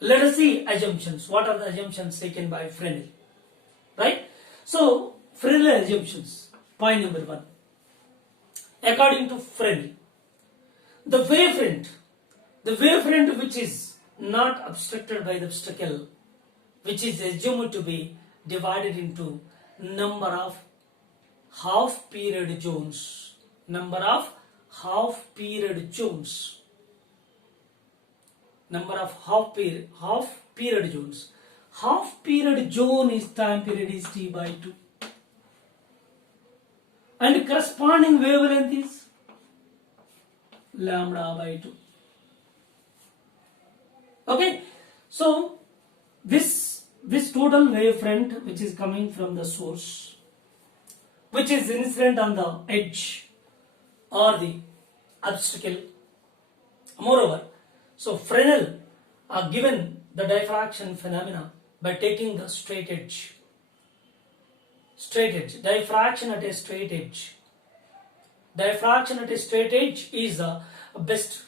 Let us see assumptions. What are the assumptions taken by Fresnel? Right? So, Fresnel assumptions. Point number 1. According to Fresnel, the wavefront which is not obstructed by the obstacle, which is assumed to be divided into number of half period zones. Number of half period zones. Number of half period zones. Half period zone is time period is t by 2. And corresponding wavelength is lambda by 2. Okay, so this total wavefront which is coming from the source, which is incident on the edge or the obstacle. Moreover, so Fresnel are given the diffraction phenomena by taking the straight edge. Diffraction at a straight edge. Diffraction at a straight edge is the best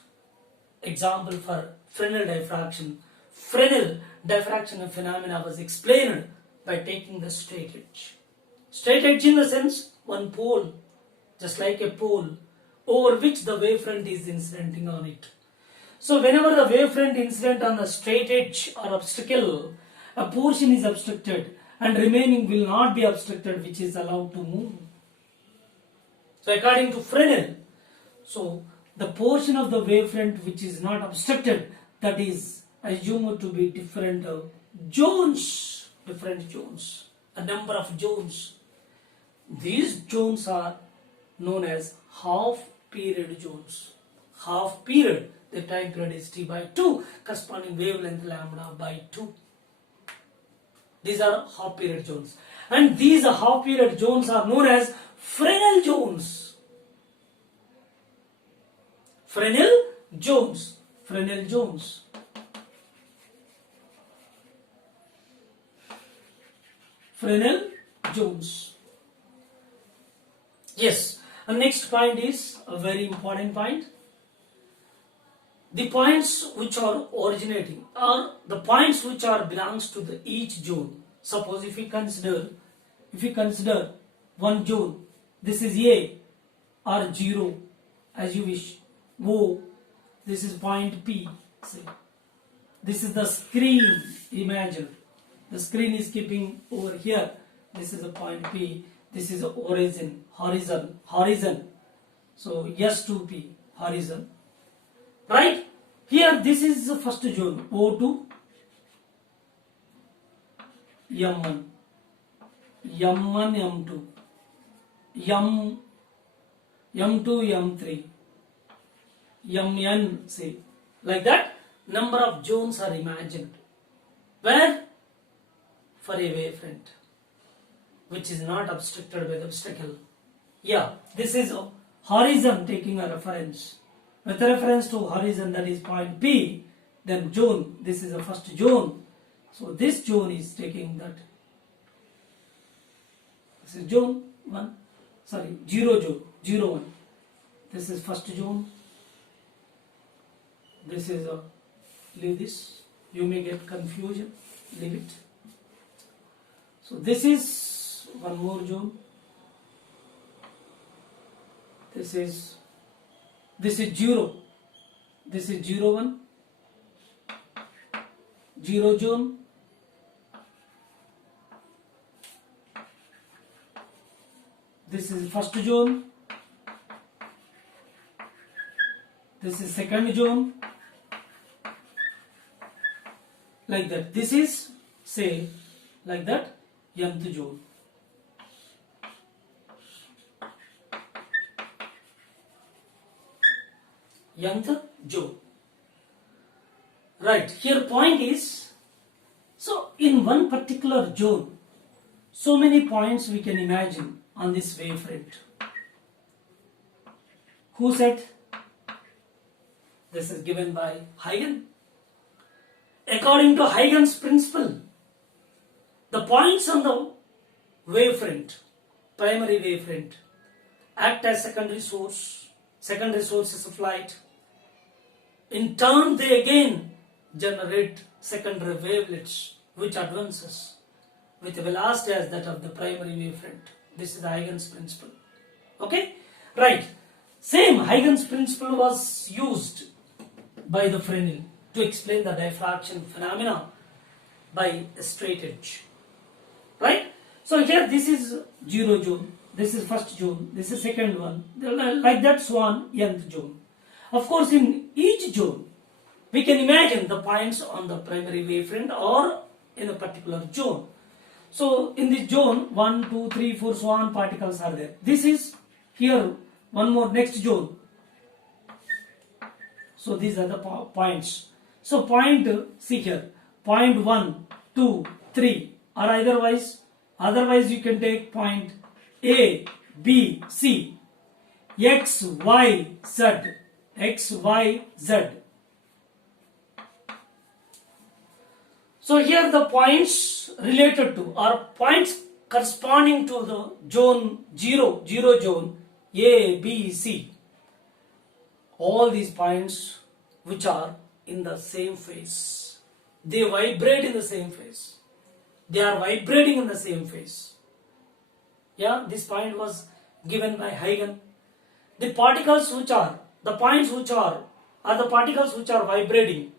example for Fresnel diffraction. Fresnel diffraction phenomena was explained by taking the straight edge. Straight edge in the sense one pole, just like a pole, over which the wavefront is incidenting on it. So whenever the wavefront incident on the straight edge or obstacle, a portion is obstructed and remaining will not be obstructed, which is allowed to move. So according to Fresnel, so the portion of the wavefront which is not obstructed, that is assumed to be different zones, a number of zones. These zones are known as half period zones. Half period, the time period is t by 2, corresponding wavelength lambda by 2. These are half period zones. And these half period zones are known as Fresnel zones. Fresnel zones. Fresnel zones. Fresnel zones. Yes. And next point is a very important point. The points which are originating are the points which are belongs to the each zone. Suppose if we consider one zone, this is A or 0 as you wish. O, this is point P. Say, this is the screen. Imagine the screen is keeping over here. This is the point P. This is the horizon. So S2P, horizon. Right? Here this is the first zone, O2, M1, M2, M2, M3, Mn, say, like that. Number of zones are imagined. Where? For a wavefront which is not obstructed by the obstacle. Yeah, this is horizon taking a reference. With reference to horizon, that is point P, then zone, this is the first zone. So this zone is taking that. This is zone 1, 0 zone, 0 1. This is first zone. This is leave this. You may get confusion. Leave it. So this is one more zone. This is 0. This is 0 1. 0 zone. This is first zone. This is second zone. Like that. This is, say, like that, nth zone. Nth zone. Right. Here point is, so in one particular zone, so many points we can imagine on this wavefront. Who said? This is given by Huygens. According to Huygens principle, the points on the wavefront, primary wavefront, act as secondary sources of light. In turn, they again generate secondary wavelets which advances with a velocity as that of the primary wavefront. This is the Huygens principle. Okay, right. Same Huygens principle was used by the Fresnel to explain the diffraction phenomena by a straight edge. Right? So here this is 0 zone, this is first zone, this is second one, like that swan nth zone. Of course, in each zone, we can imagine the points on the primary wavefront or in a particular zone. So in this zone, 1, 2, 3, 4 swan particles are there. This is here one more next zone. So these are the points. So point, see here, point 1, 2, 3 or otherwise you can take point A, B, C, X, Y, Z, X, Y, Z. So here the points related to or points corresponding to the zone 0 zone A, B, C. All these points which are in the same phase. They vibrate in the same phase. They are vibrating in the same phase. Yeah, this point was given by Huygens. The particles which are, the points which are the particles which are vibrating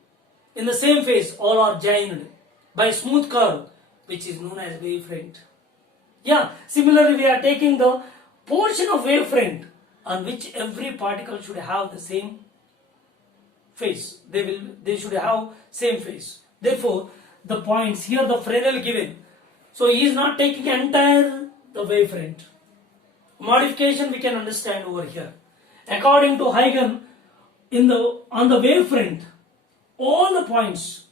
in the same phase, all are joined by a smooth curve which is known as wavefront. Yeah, similarly we are taking the portion of wavefront on which every particle should have the same phase. They should have same phase. Therefore, the points here the Fresnel given. So he is not taking entire the wavefront. Modification we can understand over here. According to Huygens, on the wavefront, all the points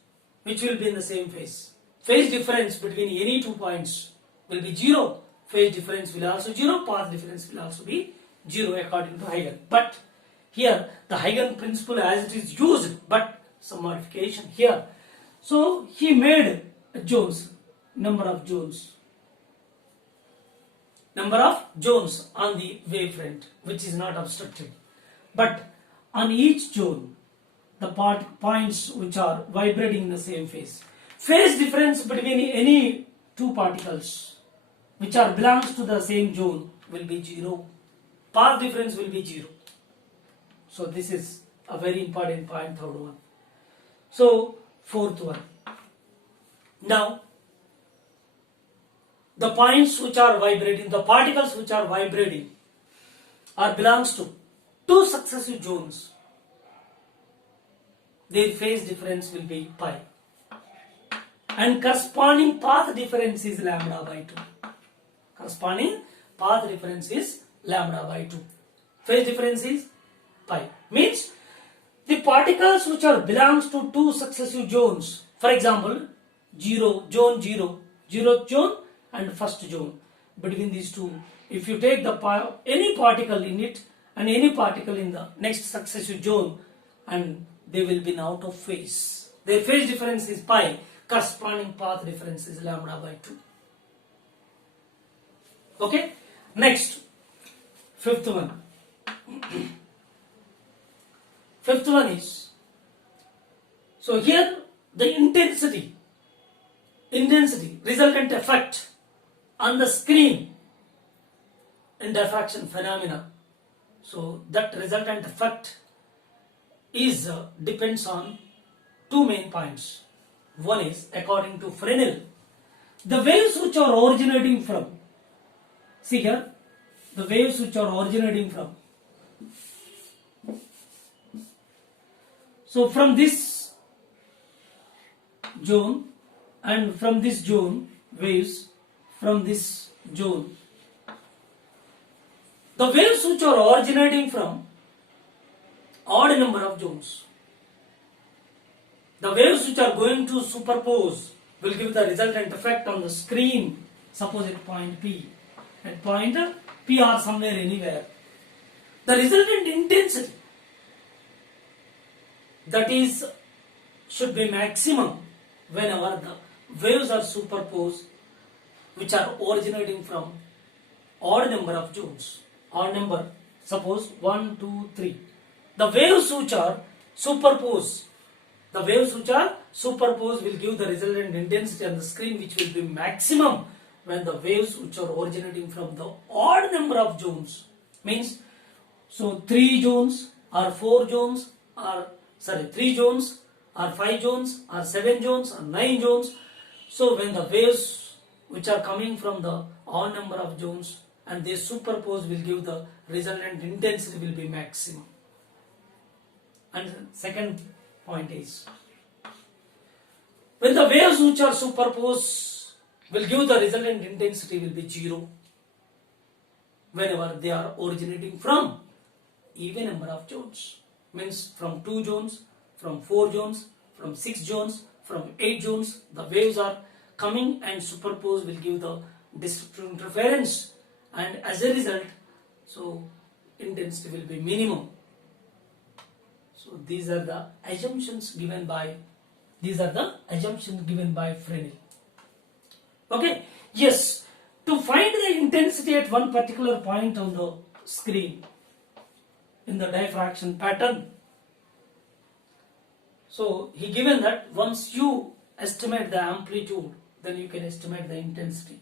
which will be in the same phase. Phase difference between any two points will be 0. Phase difference will also 0. Path difference will also be 0 according to Huygens. But here the Huygens principle as it is used, but some modification here. So he made zones, number of zones on the wavefront which is not obstructed. But on each zone, the points which are vibrating in the same phase. Phase difference between any two particles which are belongs to the same zone will be 0. Path difference will be 0. So this is a very important point, third one. So fourth one. Now the points which are vibrating, the particles which are vibrating are belongs to two successive zones. Their phase difference will be pi. And corresponding path difference is lambda by 2. Corresponding path difference is lambda by 2. Phase difference is pi. Means the particles which are belongs to two successive zones. For example, zone 0, 0th zone and first zone. Between these two, if you take any particle in it and any particle in the next successive zone, and they will be out of phase. Their phase difference is pi. Corresponding path difference is lambda by 2. Okay. Next, fifth one. Fifth one is, so here the intensity resultant effect on the screen in diffraction phenomena. So that resultant effect is depends on two main points. One is, according to Fresnel, the waves which are originating from, see here, the waves which are originating from, so from this zone and from this zone, waves from this zone, the waves which are originating from odd number of zones, the waves which are going to superpose will give the resultant effect on the screen. Suppose at point P, at point P or somewhere anywhere, the resultant intensity that is should be maximum whenever the waves are superposed which are originating from odd number of zones. Odd number, suppose 1, 2, 3. The waves which are superposed, superpose will give the resultant intensity on the screen, which will be maximum when the waves which are originating from the odd number of zones. Means, so 3 zones or 4 zones or 3 zones or 5 zones or 7 zones or 9 zones. So when the waves which are coming from the odd number of zones and they superpose will give the resultant intensity will be maximum. And second point is, when the waves which are superposed will give the resultant intensity will be 0 whenever they are originating from even number of zones. Means from 2 zones, from 4 zones, from 6 zones, from 8 zones, the waves are coming and superpose will give the destructive interference, and as a result, so intensity will be minimum. So these are the assumptions given by Fresnel. Okay, yes, to find the intensity at one particular point on the screen in the diffraction pattern. So he given that once you estimate the amplitude, then you can estimate the intensity.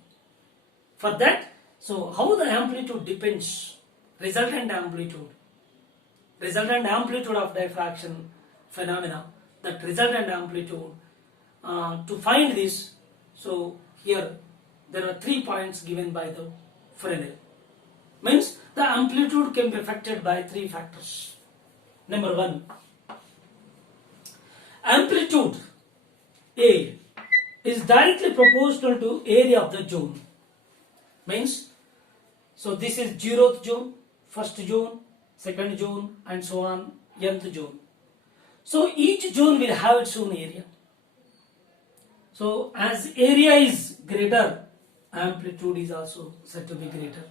For that, so how the amplitude depends, resultant amplitude of diffraction phenomena, that resultant amplitude, to find this, so here there are 3 points given by the Fresnel. Means the amplitude can be affected by 3 factors. Number 1, amplitude A is directly proportional to area of the zone. Means, so this is 0th zone, 1st zone, 2nd zone, and so on, nth zone. So each zone will have its own area. So as area is greater, amplitude is also said to be greater.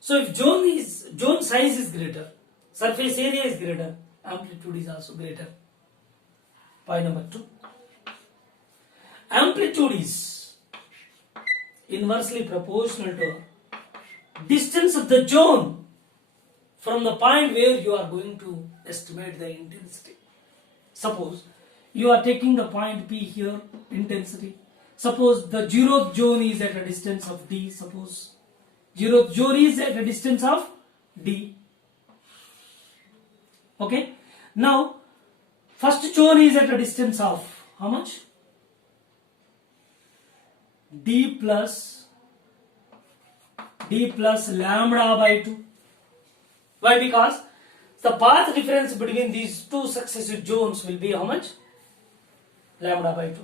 So if zone size is greater, surface area is greater, amplitude is also greater. Point number 2. Amplitude is inversely proportional to distance of the zone from the point where you are going to estimate the intensity. Suppose you are taking the point P here, intensity. Suppose the 0th zone is at a distance of D. Suppose 0th zone is at a distance of D. Okay. Now, first zone is at a distance of how much? D plus lambda by 2. Why? Because the path difference between these two successive zones will be how much? Lambda by 2.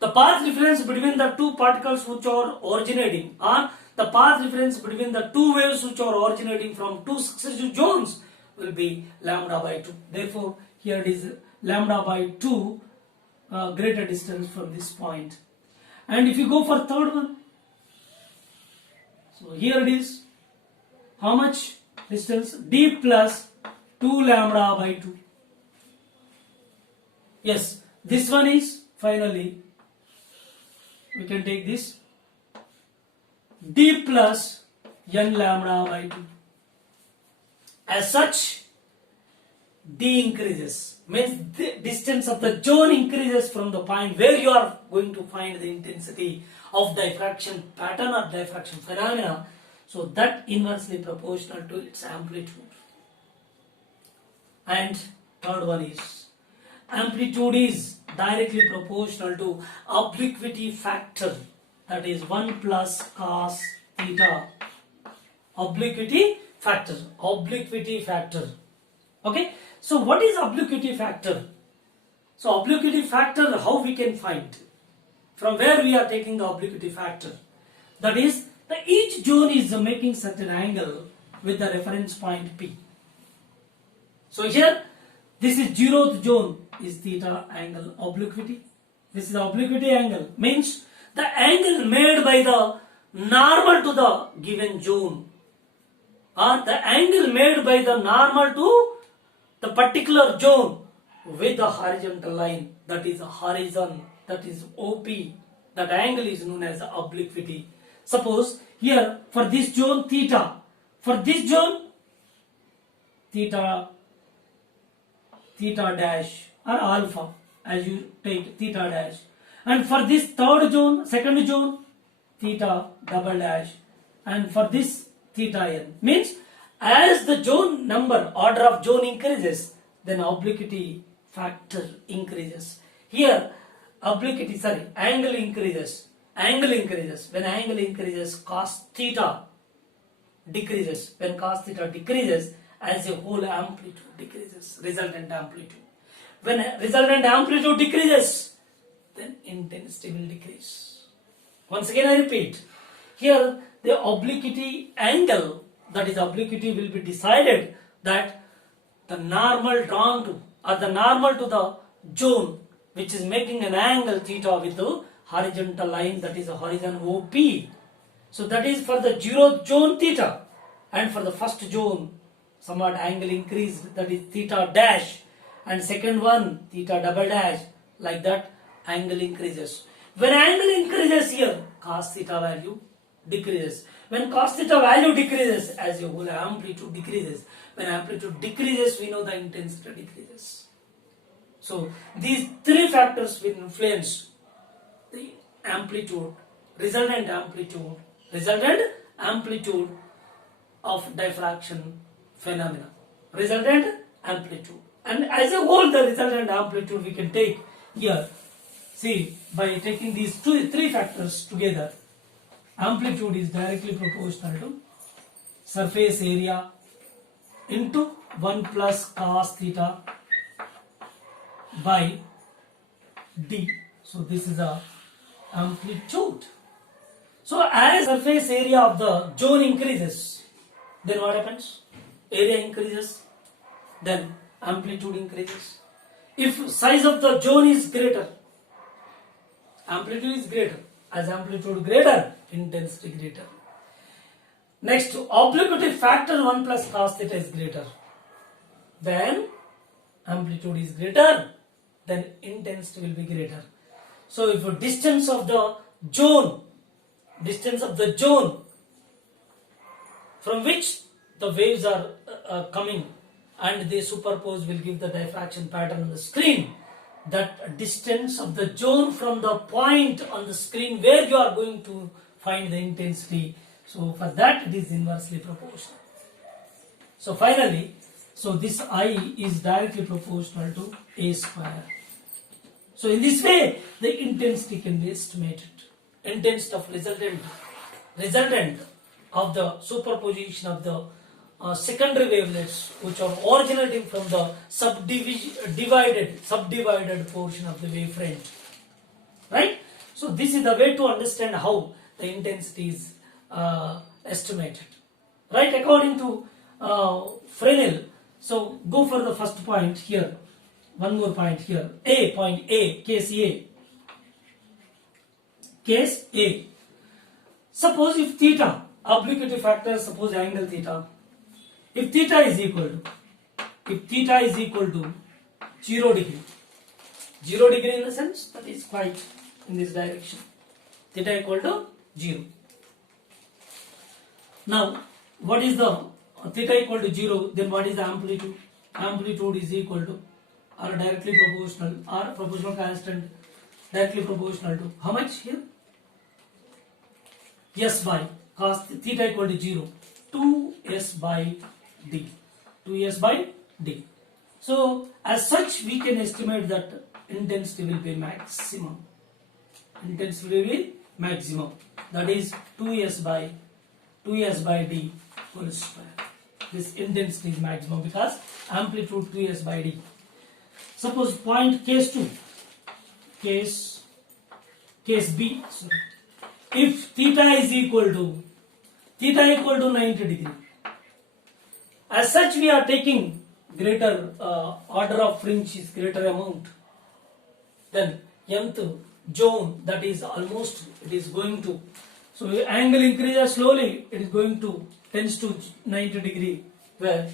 The path difference between the two particles which are originating, or the path difference between the two waves which are originating from two successive zones will be lambda by 2. Therefore, here it is lambda by 2 greater distance from this point. And if you go for third one, so here it is how much distance? D plus 2 lambda by 2. Yes, this one is finally, we can take this D plus n lambda by 2. As such, D increases, means the distance of the zone increases from the point where you are going to find the intensity of diffraction pattern or diffraction phenomena. So that inversely proportional to its amplitude. And third one is, amplitude is directly proportional to obliquity factor, that is 1 plus cos theta. Obliquity factor. Okay. So what is obliquity factor? So obliquity factor, how we can find? From where we are taking the obliquity factor? That is, each zone is making certain angle with the reference point P. So here, this is 0th zone is theta angle obliquity. This is the obliquity angle. Means the angle made by the normal to the given zone, or the angle made by the normal to the particular zone with the horizontal line, that is a horizon, that is OP. That angle is known as obliquity. Suppose here for this zone theta, for this zone theta dash or alpha. as you take theta dash. And for this third zone, second zone, theta double dash. And for this theta n. Means as the zone number, order of zone increases, then obliquity factor increases. Here angle increases. Angle increases. When angle increases, cos theta decreases. When cos theta decreases, as a whole amplitude decreases, resultant amplitude. When resultant amplitude decreases, then intensity will decrease. Once again I repeat, here the obliquity angle, that is obliquity, will be decided that the normal drawn to, or the normal to the zone which is making an angle theta with the horizontal line, that is a horizon OP. So that is for the 0th zone theta, and for the first zone somewhat angle increased, that is theta dash, and second one theta double dash, like that angle increases. When angle increases here, cos theta value decreases. When cos theta value decreases, as your whole amplitude decreases. When amplitude decreases, we know the intensity decreases. So these three factors will influence the amplitude, resultant amplitude of diffraction phenomena. Resultant amplitude. And as a whole, the resultant amplitude we can take here. See, by taking these three factors together, amplitude is directly proportional to surface area into 1 plus cos theta by d. So this is the amplitude. So as surface area of the zone increases, then what happens? Area increases, then amplitude increases. If size of the zone is greater, amplitude is greater. As amplitude greater, intensity greater. Next, obliquity factor 1 plus cos theta is greater. Then amplitude is greater, then intensity will be greater. So if a distance of the zone from which the waves are coming and they superpose will give the diffraction pattern on the screen, that distance of the zone from the point on the screen where you are going to find the intensity, so for that it is inversely proportional. So finally, so this I is directly proportional to A square. So in this way, the intensity can be estimated. Intensity of resultant of the superposition of the secondary wavelets which are originating from the subdivided portion of the wavefront. Right? So this is the way to understand how the intensity is estimated. Right? According to Fresnel. So go for the first point here. One more point here. Point A, case A. Case A. Suppose if theta, obliquity factor, suppose angle theta. If theta is equal to 0 degree. 0 degree in the sense that is quite in this direction. Theta equal to 0. Now, what is the theta equal to 0? Then what is the amplitude? Amplitude is equal to or directly proportional or proportional constant directly proportional to how much here? S by cos theta equal to 0. 2s by d. 2s by d. So as such we can estimate that intensity will be maximum. Intensity will be maximum. That is 2s by d whole square. This intensity is maximum because amplitude 2s by d. Suppose point case 2, case B. Sorry. If theta is equal to 90 degree. As such, we are taking greater order of fringe is greater amount. Then nth zone, that is almost it is going to. So angle increases slowly. It is going to tends to 90 degree. Where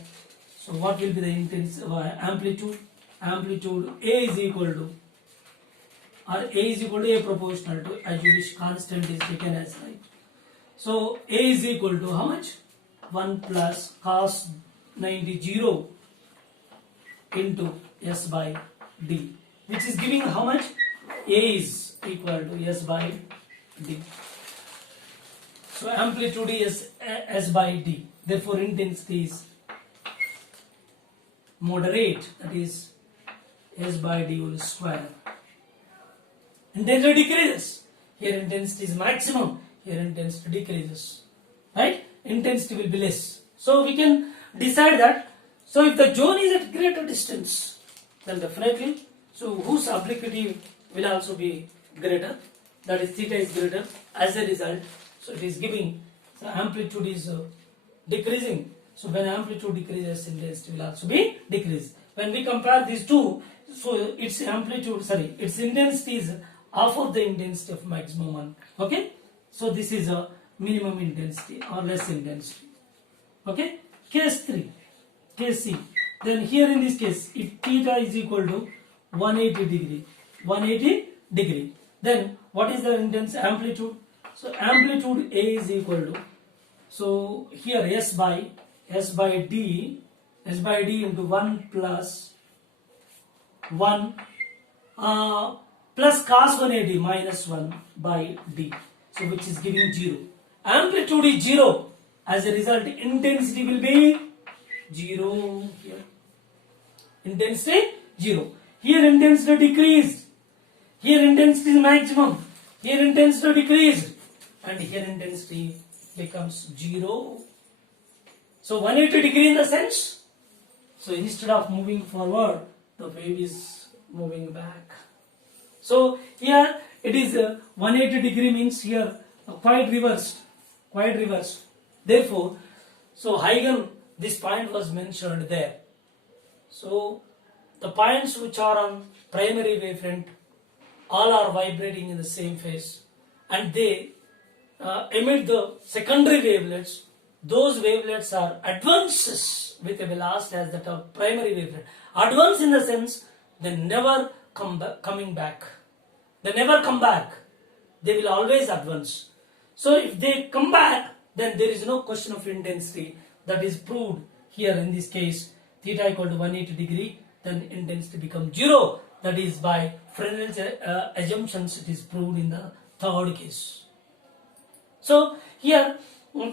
so what will be the intense amplitude? Amplitude A is equal to A proportional to, as you wish, constant is taken as right. So A is equal to how much? 1 plus cos 90 0 into S by D. which is giving how much? A is equal to S by D. So amplitude is S by D. Therefore intensity is moderate, that is S by D whole square. Intensity decreases. Here intensity is maximum. Here intensity decreases. Right? Intensity will be less. So we can decide that. So if the zone is at greater distance, then definitely, so whose obliquity will also be greater. That is theta is greater. As a result, so it is giving, so amplitude is decreasing. So when amplitude decreases, intensity will also be decreased. When we compare these two, so its amplitude, its intensity is half of the intensity of maximum one. Okay? So this is a minimum intensity or less intensity. Okay? Case 3. Case C. Then here in this case, if theta is equal to 180 degree, then what is the intense amplitude? So amplitude A is equal to, so here S by D into 1 plus 1 plus cos 180 minus 1 by D. So which is giving 0. Amplitude is 0. As a result, intensity will be 0 here. Intensity 0. Here intensity decreased. Here intensity is maximum. Here intensity decreased. And here intensity becomes 0. So 180 degree in the sense. So instead of moving forward, the wave is moving back. So here it is 180 degree means here quite reversed. Therefore, so Huygens, this point was mentioned there. So the points which are on primary wavefront all are vibrating in the same phase, and they emit the secondary wavelets. Those wavelets are advances with a velocity as that of primary wavelet. Advance in the sense they never coming back. They never come back. They will always advance. So if they come back, then there is no question of intensity. That is proved here in this case. Theta equal to 180 degree, then intensity becomes 0. That is by Fresnel's assumptions. It is proved in the third case. So here,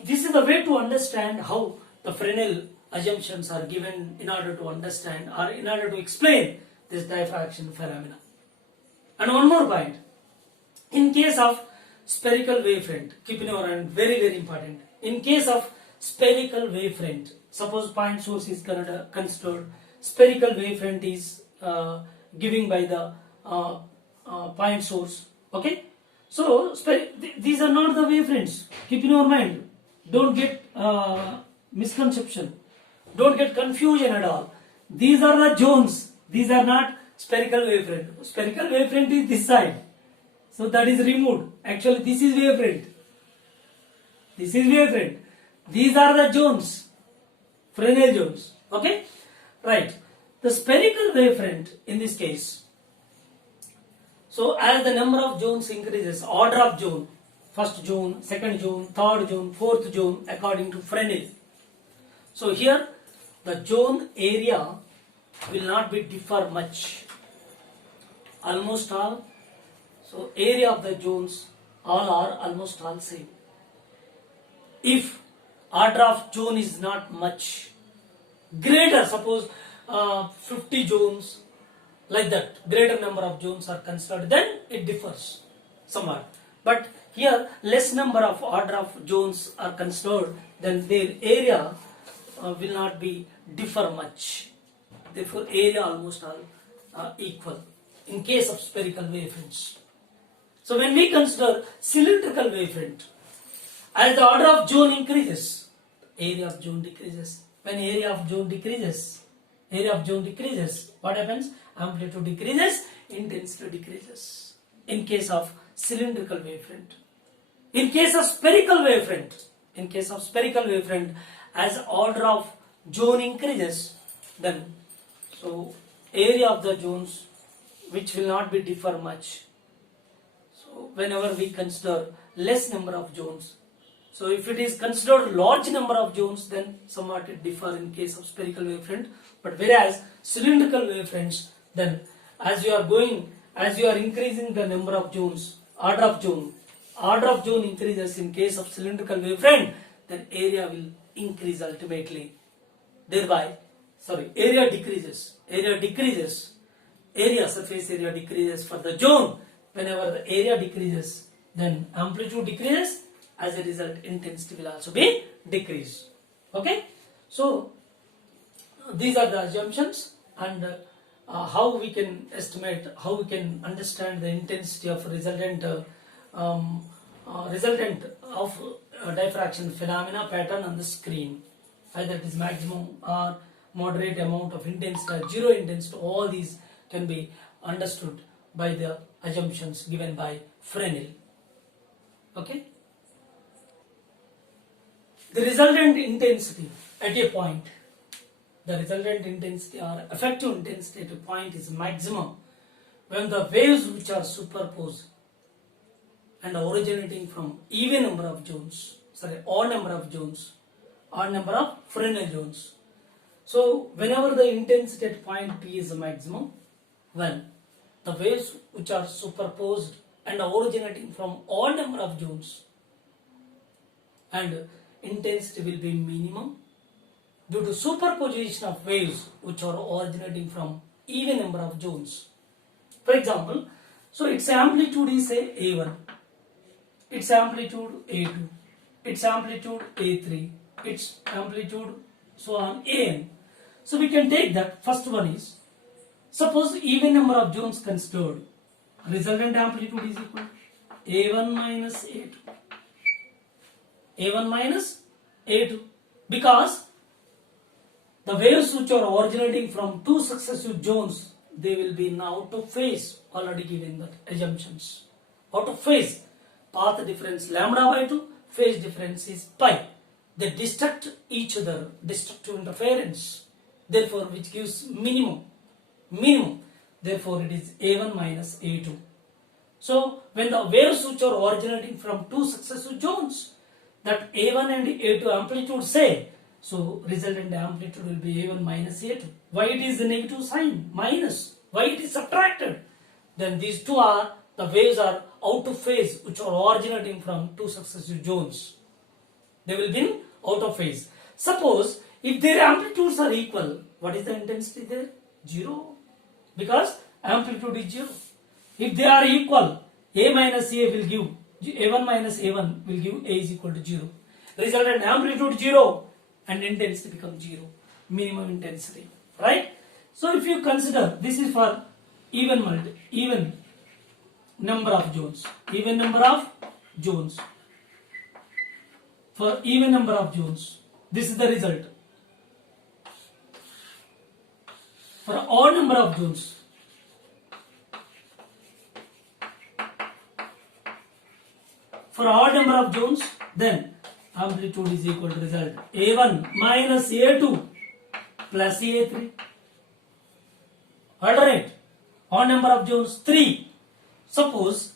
this is the way to understand how the Fresnel assumptions are given in order to understand or in order to explain this diffraction phenomena. And one more point. In case of spherical wavefront, keep in your mind, very very important. In case of spherical wavefront, suppose point source is considered, spherical wavefront is giving by the point source. Okay, so these are not the wavefronts. Keep in your mind. Don't get misconception. Don't get confusion at all. These are the zones. These are not spherical wavefront. Spherical wavefront is this side. So that is removed. Actually, this is wavefront. This is wavefront. These are the zones. Fresnel zones. Okay? Right. The spherical wavefront in this case. So as the number of zones increases, order of zone, first zone, second zone, third zone, fourth zone, according to Fresnel. So here the zone area will not be differ much. Almost all. So area of the zones all are almost all same. If order of zone is not much greater, suppose 50 zones, like that, greater number of zones are considered, then it differs somewhat. But here less number of order of zones are considered, then their area will not be differ much. Therefore area almost all equal in case of spherical wavefronts. So when we consider cylindrical wavefront, as the order of zone increases, area of zone decreases. When area of zone decreases, what happens? Amplitude decreases, intensity decreases. In case of cylindrical wavefront. In case of spherical wavefront, as order of zone increases, then so area of the zones which will not be differ much. So whenever we consider less number of zones, so if it is considered large number of zones, then somewhat it differ in case of spherical wavefront. But whereas cylindrical wavefronts, then as you are increasing the number of zones, order of zone increases in case of cylindrical wavefront, then area will increase ultimately. Thereby, area decreases. Surface area decreases for the zone. Whenever the area decreases, then amplitude decreases. As a result, intensity will also be decreased. Okay? So, these are the assumptions, and how we can estimate, how we can understand the intensity of resultant of diffraction phenomena pattern on the screen. Either it is maximum or moderate amount of intensity or zero intensity. All these can be understood by the assumptions given by Fresnel. Okay? The resultant intensity at a point, the resultant intensity or effective intensity at a point is maximum when the waves which are superposed and originating from even number of zones, odd number of Fresnel zones. So whenever the intensity at point P is maximum, when the waves which are superposed and originating from odd number of zones, and intensity will be minimum due to superposition of waves which are originating from even number of zones. For example, so its amplitude is say A1, its amplitude A2, its amplitude A3, its amplitude so on An. So we can take that first one is, suppose even number of zones considered, resultant amplitude is equal to A1 minus A2. A1 minus A2, because the waves which are originating from two successive zones, they will be in out of phase, already given that assumptions. Out of phase, path difference lambda by 2, phase difference is pi. They destruct each other, destructive interference, therefore which gives minimum. Therefore it is A1 minus A2. So when the waves which are originating from two successive zones, that A1 and A2 amplitude say, so resultant amplitude will be A1 minus A2. Why it is the negative sign, minus? Why it is subtracted? Then these two are, the waves are out of phase which are originating from two successive zones. They will be out of phase. Suppose if their amplitudes are equal, what is the intensity there? 0. Because amplitude is 0. If they are equal, A minus A will give A1 minus A1 will give A is equal to 0. Resultant amplitude 0 and intensity becomes 0. Minimum intensity. Right? So if you consider, this is for even number of zones. Even number of zones. For even number of zones. This is the result. For odd number of zones. For odd number of zones, then amplitude is equal to result A1 minus A2 plus A3. Alternate. Odd number of zones 3. Suppose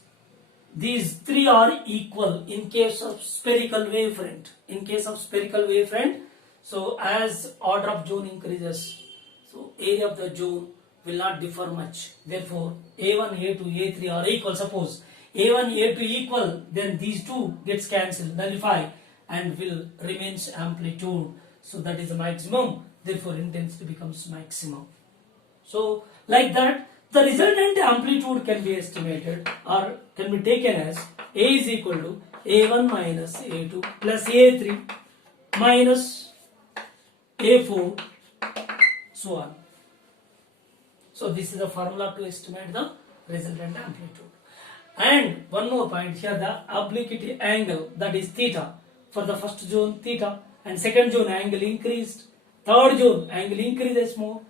these 3 are equal in case of spherical wavefront. In case of spherical wavefront, so as order of zone increases, so area of the zone will not differ much. Therefore, A1, A2, A3 are equal. Suppose A1, A2 equal, then these two gets cancelled, nullify, and will remains amplitude. So that is the maximum. Therefore, intensity becomes maximum. So like that, the resultant amplitude can be estimated or can be taken as A is equal to A1 minus A2 plus A3 minus A4, so on. So this is the formula to estimate the resultant amplitude. And one more point here, the obliquity angle, that is theta. For the first zone theta, and second zone angle increased, third zone angle increases more.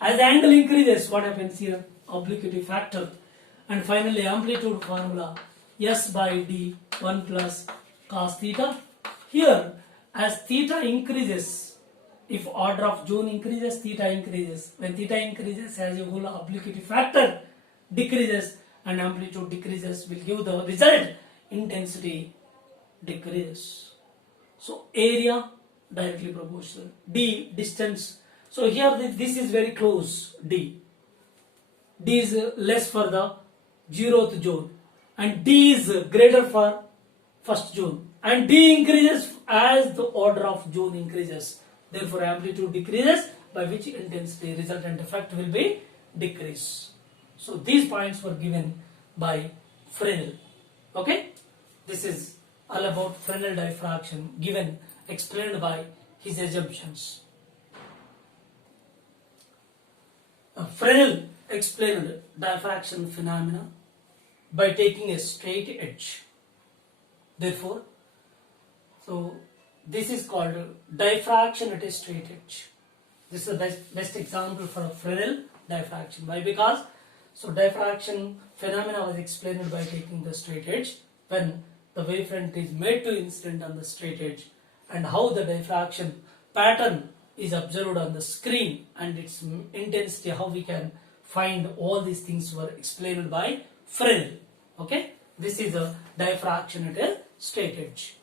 As the angle increases, what happens here? Obliquity factor. And finally amplitude formula, S by D 1 plus cos theta. Here, as theta increases, if order of zone increases, theta increases. When theta increases, as a whole, obliquity factor decreases and amplitude decreases, will give the result intensity decreases. So area directly proportional, D distance. So here this is very close, D. D is less for the 0th zone, and D is greater for first zone, and D increases as the order of zone increases. Therefore, amplitude decreases, by which intensity resultant effect will be decrease. So these points were given by Fresnel. Okay, this is all about Fresnel diffraction, given, explained by his assumptions. Fresnel explained diffraction phenomena by taking a straight edge. Therefore, so this is called diffraction at a straight edge. This is the best example for a Fresnel diffraction. Why? Because so diffraction phenomena was explained by taking the straight edge when the wavefront is made to incident on the straight edge, and how the diffraction pattern is observed on the screen and its intensity, how we can find all these things were explained by Fresnel. Okay, this is a diffraction at a straight edge.